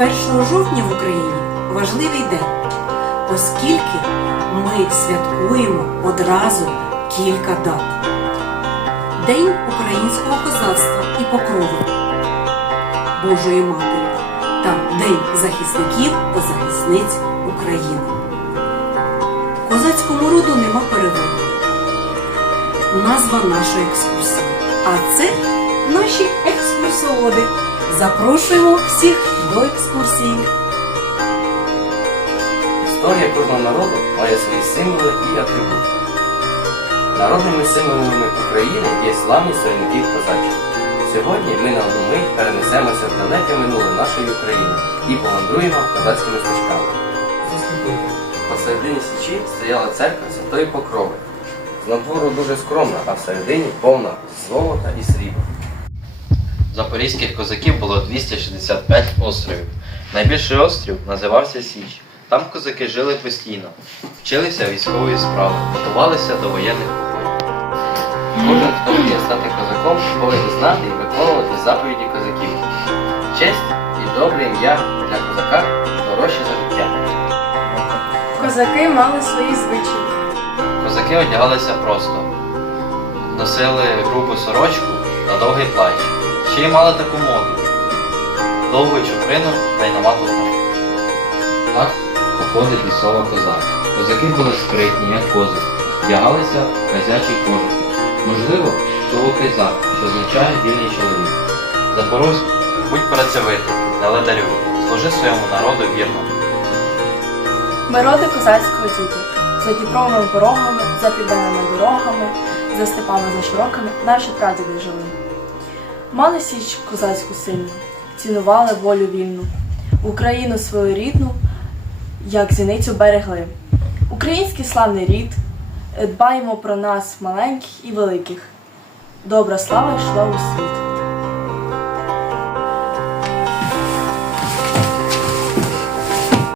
жовтня в Україні важливий день, оскільки ми святкуємо одразу кілька дат. День українського козацтва і покрови Божої Матері та День захисників та захисниць України. Козацькому роду нема переводу. Назва нашої екскурсії. А це наші екскурсоводи. Запрошуємо всіх до екскурсії. Історія кожного народу має свої символи і атрибути. Народними символами України є славні сторінки козаччини. Сьогодні ми на одну мить перенесемося в далеке минуле нашої України і помандруємо козацькими стежками. Посередині січі стояла церква Святої Покрови. З надвору дуже скромна, а всередині повна золота і срібла. Запорізьких козаків було 265 островів. Найбільший острів називався Січ. Там козаки жили постійно, вчилися військової справи, готувалися до воєнних походів. Кожен, хто мріє стати козаком, повинен знати і виконувати заповіді козаків. Честь і добре ім'я для козака дорожче за життя. Козаки мали свої звичаї. Козаки одягалися просто, носили грубу сорочку та довгий плащ. Ще й мали таку моду довгу чуприну та й намату Так походить від слова козак. Козаки були спритні, як кози, вдягалися в козячий кожух. Можливо, слово кайзак, що означає вільний чоловік. Запорозь, будь працьовитий, не ледарю, служи своєму народу вірно. Ми роди козацького діду. За Дніпровими порогами, за південними дорогами, за степами за широкими наші прадіди жили. Мали січ козацьку сильну, цінували волю вільну, Україну свою рідну, як зіницю берегли. Український славний рід, дбаємо про нас маленьких і великих. Добра слава йшла у світ.